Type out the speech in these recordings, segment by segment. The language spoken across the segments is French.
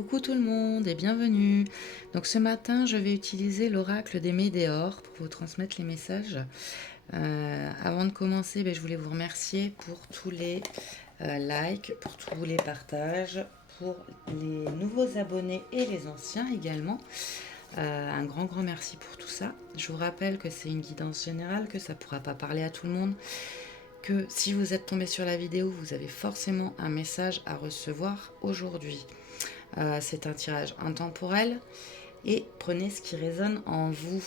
Coucou tout le monde et bienvenue. Donc ce matin, je vais utiliser l'oracle des Médéors pour vous transmettre les messages. Avant de commencer, je voulais vous remercier pour tous les likes, pour tous les partages, pour les nouveaux abonnés et les anciens également. Un grand merci pour tout ça. Je vous rappelle que c'est une guidance générale, que ça ne pourra pas parler à tout le monde, que si vous êtes tombé sur la vidéo, vous avez forcément un message à recevoir aujourd'hui. C'est un tirage intemporel et prenez ce qui résonne en vous.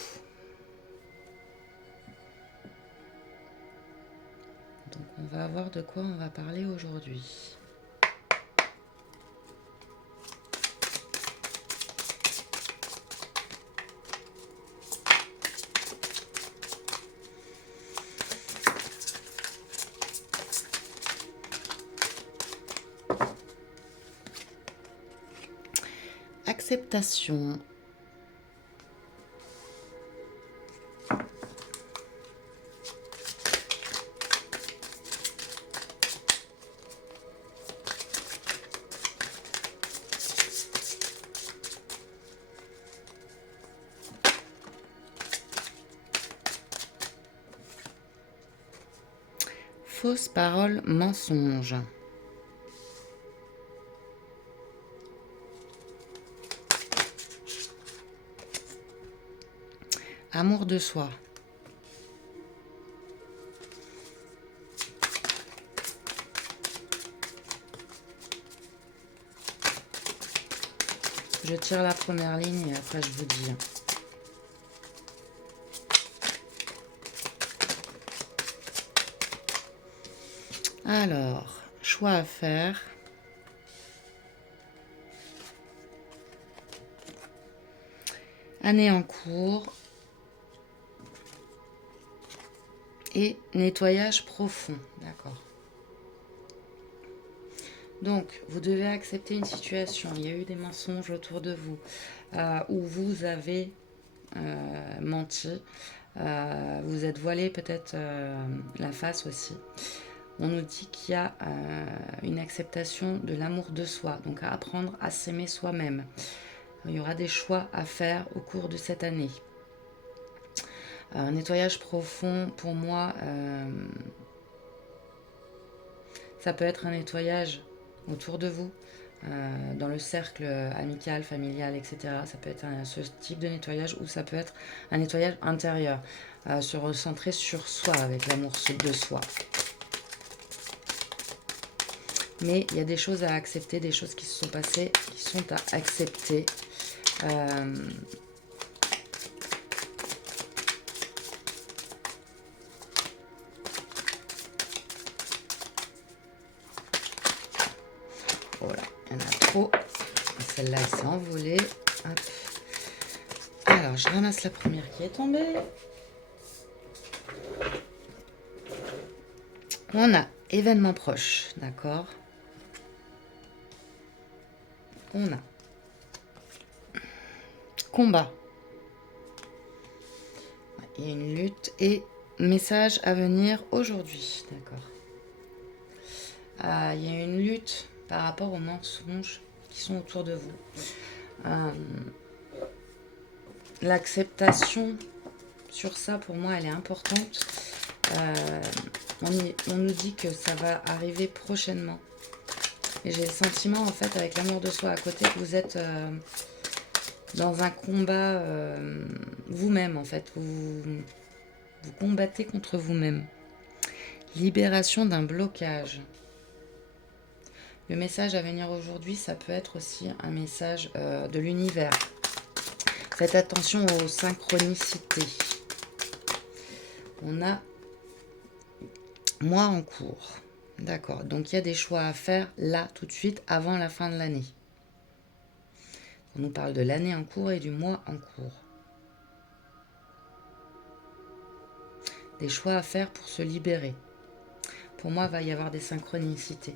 Donc on va voir de quoi on va parler aujourd'hui. Acceptation. Fausse parole, mensonge. Amour de soi. Je tire la première ligne et après je vous dis. Alors, choix à faire. Année en cours. Et nettoyage profond. D'accord. Donc, vous devez accepter une situation. Il y a eu des mensonges autour de vous, où vous avez menti. Vous êtes voilé peut-être la face aussi. On nous dit qu'il y a une acceptation de l'amour de soi, donc à apprendre à s'aimer soi-même. Il y aura des choix à faire au cours de cette année. Un nettoyage profond, pour moi, ça peut être un nettoyage autour de vous, dans le cercle amical, familial, etc. Ça peut être ce type de nettoyage, ou ça peut être un nettoyage intérieur, se recentrer sur soi avec l'amour de soi. Mais il y a des choses à accepter, des choses qui se sont passées, qui sont à accepter. Voilà, il y en a trop. Celle-là, elle s'est envolée. Hop. Alors, je ramasse la première qui est tombée. On a événement proche, d'accord. On a combat. Et une lutte et message à venir aujourd'hui, d'accord. Il y a une lutte par rapport aux mensonges qui sont autour de vous. L'acceptation sur ça, pour moi, elle est importante. On nous dit que ça va arriver prochainement. Et j'ai le sentiment, en fait, avec l'amour de soi à côté, que vous êtes dans un combat vous-même, en fait. Vous combattez contre vous-même. Libération d'un blocage. Le message à venir aujourd'hui, ça peut être aussi un message de l'univers. Faites attention aux synchronicités. On a mois en cours. D'accord, donc il y a des choix à faire là, tout de suite, avant la fin de l'année. On nous parle de l'année en cours et du mois en cours. Des choix à faire pour se libérer. Pour moi, il va y avoir des synchronicités.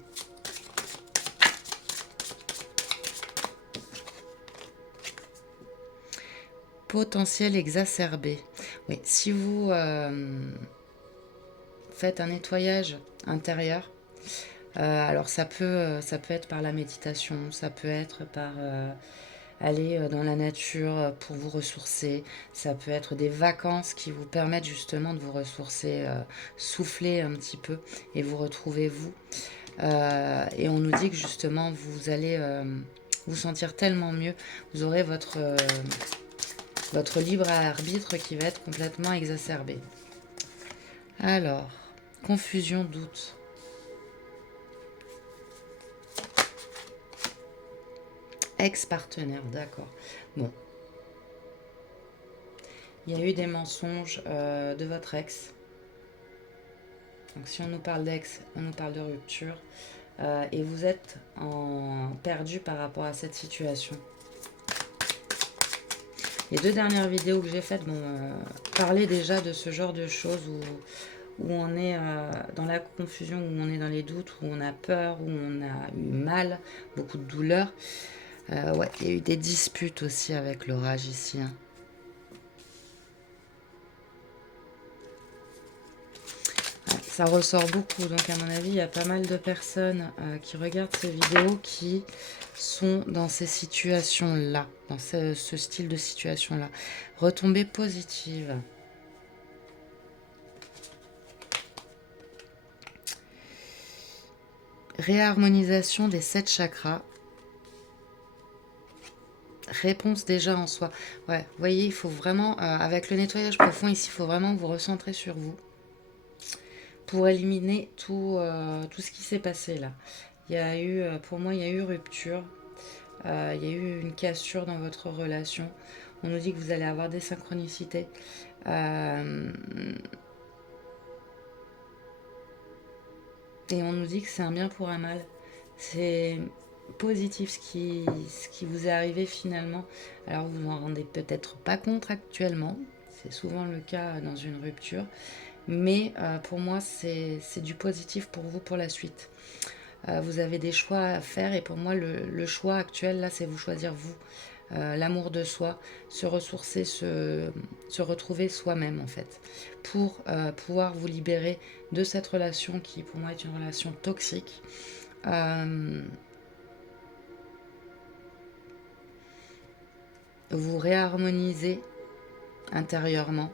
Potentiel exacerbé. Oui, si vous faites un nettoyage intérieur, Alors ça peut être par la méditation, ça peut être par aller dans la nature pour vous ressourcer, ça peut être des vacances qui vous permettent justement de vous ressourcer, souffler un petit peu et vous retrouver vous. Et on nous dit que justement vous allez vous sentir tellement mieux, vous aurez votre libre arbitre qui va être complètement exacerbé. Alors, confusion, doute. Ex-partenaire, d'accord. Bon. Il y a eu des mensonges de votre ex. Donc si on nous parle d'ex, on nous parle de rupture. Et vous êtes perdu par rapport à cette situation. Les 2 dernières vidéos que j'ai faites parlaient déjà de ce genre de choses où on est dans la confusion, où on est dans les doutes, où on a peur, où on a eu mal, beaucoup de douleur. Ouais, il y a eu des disputes aussi avec l'orage ici. Hein. Ouais, ça ressort beaucoup, donc à mon avis, il y a pas mal de personnes qui regardent ces vidéos qui sont dans ces situations-là, dans ce style de situation-là. Retombée positive. Réharmonisation des 7 chakras. Réponse déjà en soi. Ouais, vous voyez, il faut vraiment, avec le nettoyage profond ici, il faut vraiment vous recentrer sur vous pour éliminer tout ce qui s'est passé là. Il y a eu, pour moi, il y a eu rupture, il y a eu une cassure dans votre relation. On nous dit que vous allez avoir des synchronicités. Et on nous dit que c'est un bien pour un mal. C'est positif ce qui vous est arrivé finalement. Alors vous vous en rendez peut-être pas compte actuellement. C'est souvent le cas dans une rupture. Mais pour moi, c'est du positif pour vous pour la suite. Vous avez des choix à faire et pour moi, le choix actuel, là, c'est vous choisir vous. L'amour de soi, se ressourcer, se retrouver soi-même en fait, pour pouvoir vous libérer de cette relation qui pour moi est une relation toxique. Vous réharmoniser intérieurement.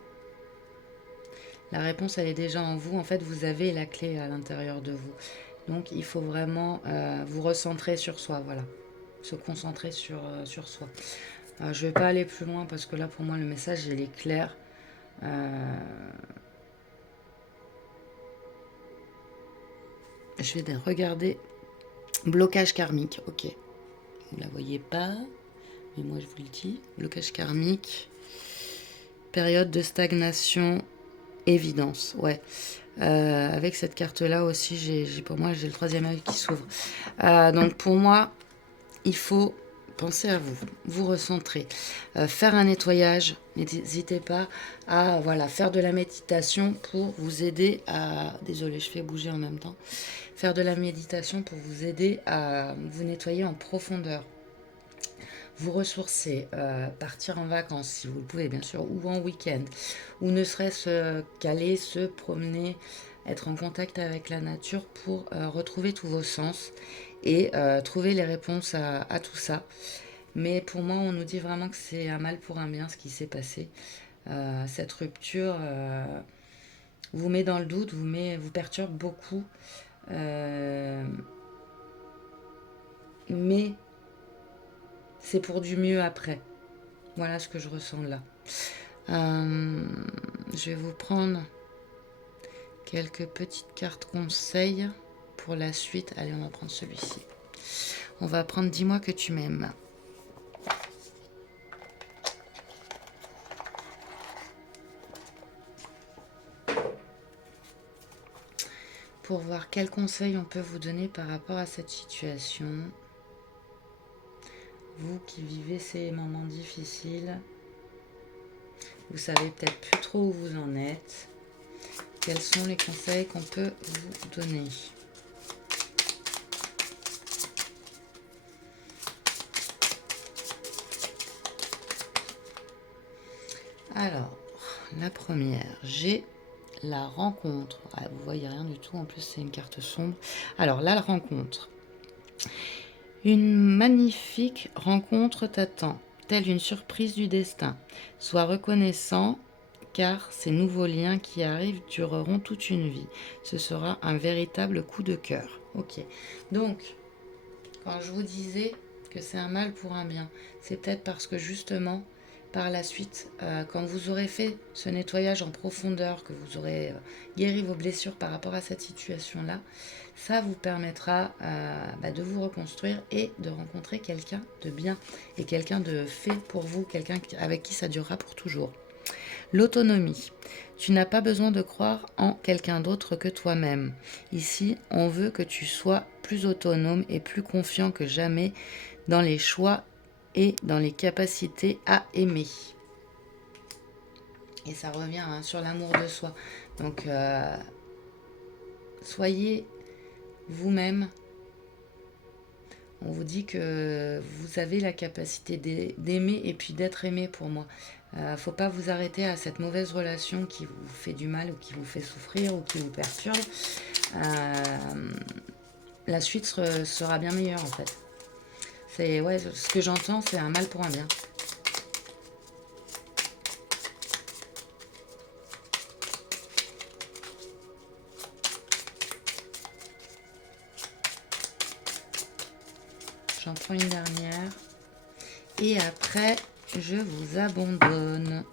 La réponse, elle est déjà en vous. En fait, vous avez la clé à l'intérieur de vous. Donc, il faut vraiment vous recentrer sur soi, voilà. Se concentrer sur soi. Je ne vais pas aller plus loin parce que là, pour moi, le message, il est clair. Je vais regarder. Blocage karmique, ok. Vous la voyez pas, mais moi, je vous le dis. Blocage karmique. Période de stagnation. Évidence, ouais. Avec cette carte-là aussi, pour moi, j'ai le 3e œil qui s'ouvre. Donc, pour moi, il faut penser à vous, vous recentrer, faire un nettoyage. N'hésitez pas à faire de la méditation pour vous aider à... Désolée, je fais bouger en même temps. Faire de la méditation pour vous aider à vous nettoyer en profondeur. Vous ressourcer, partir en vacances si vous le pouvez bien sûr, ou en week-end, ou ne serait-ce qu'aller se promener, être en contact avec la nature pour retrouver tous vos sens et trouver les réponses à tout ça. Mais pour moi, on nous dit vraiment que c'est un mal pour un bien ce qui s'est passé. Cette rupture vous met dans le doute, vous perturbe beaucoup. Mais c'est pour du mieux après. Voilà ce que je ressens là. Je vais vous prendre quelques petites cartes conseils pour la suite. Allez, on va prendre celui-ci. On va prendre Dis-moi que tu m'aimes. Pour voir quels conseils on peut vous donner par rapport à cette situation. Vous qui vivez ces moments difficiles, vous savez peut-être plus trop où vous en êtes. Quels sont les conseils qu'on peut vous donner ? Alors, la première, j'ai la rencontre. Ah, vous voyez rien du tout, en plus c'est une carte sombre. Alors là, la rencontre. Une magnifique rencontre t'attend, telle une surprise du destin. Sois reconnaissant, car ces nouveaux liens qui arrivent dureront toute une vie. Ce sera un véritable coup de cœur. Ok. Donc, quand je vous disais que c'est un mal pour un bien, c'est peut-être parce que justement, par la suite, quand vous aurez fait ce nettoyage en profondeur, que vous aurez guéri vos blessures par rapport à cette situation-là, ça vous permettra de vous reconstruire et de rencontrer quelqu'un de bien et quelqu'un de fait pour vous, quelqu'un avec qui ça durera pour toujours. L'autonomie. Tu n'as pas besoin de croire en quelqu'un d'autre que toi-même. Ici, on veut que tu sois plus autonome et plus confiant que jamais dans les choix et dans les capacités à aimer. Et ça revient sur l'amour de soi. Donc, soyez vous-même. On vous dit que vous avez la capacité d'aimer et puis d'être aimé pour moi. Faut pas vous arrêter à cette mauvaise relation qui vous fait du mal ou qui vous fait souffrir ou qui vous perturbe. La suite sera bien meilleure en fait. Ce que j'entends, c'est un mal pour un bien. J'en prends une dernière. Et après, je vous abandonne.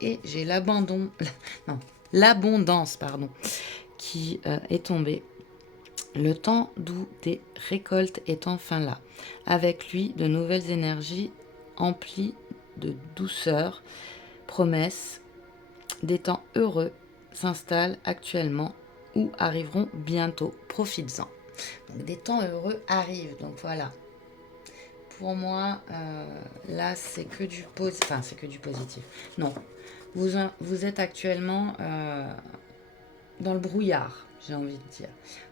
Et j'ai l'abondance, qui est tombée. Le temps doux des récoltes est enfin là. Avec lui, de nouvelles énergies emplies de douceur, promesses, des temps heureux s'installent actuellement ou arriveront bientôt. Profites-en. Donc, des temps heureux arrivent. Donc voilà. Pour moi, là, c'est que du positif. Enfin, c'est que du positif. Non. Vous êtes actuellement dans le brouillard, j'ai envie de dire.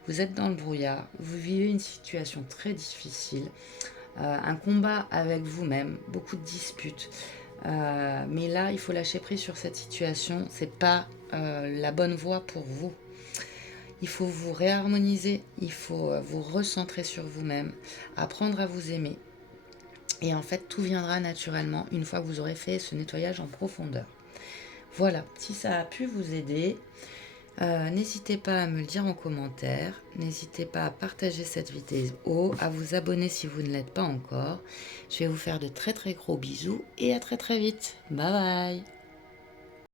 Vous êtes dans le brouillard, vous vivez une situation très difficile, un combat avec vous-même, beaucoup de disputes. Mais là, il faut lâcher prise sur cette situation. C'est pas la bonne voie pour vous. Il faut vous réharmoniser, il faut vous recentrer sur vous-même, apprendre à vous aimer. Et en fait, tout viendra naturellement une fois que vous aurez fait ce nettoyage en profondeur. Voilà, si ça a pu vous aider, n'hésitez pas à me le dire en commentaire. N'hésitez pas à partager cette vidéo, à vous abonner si vous ne l'êtes pas encore. Je vais vous faire de très très gros bisous et à très très vite. Bye bye.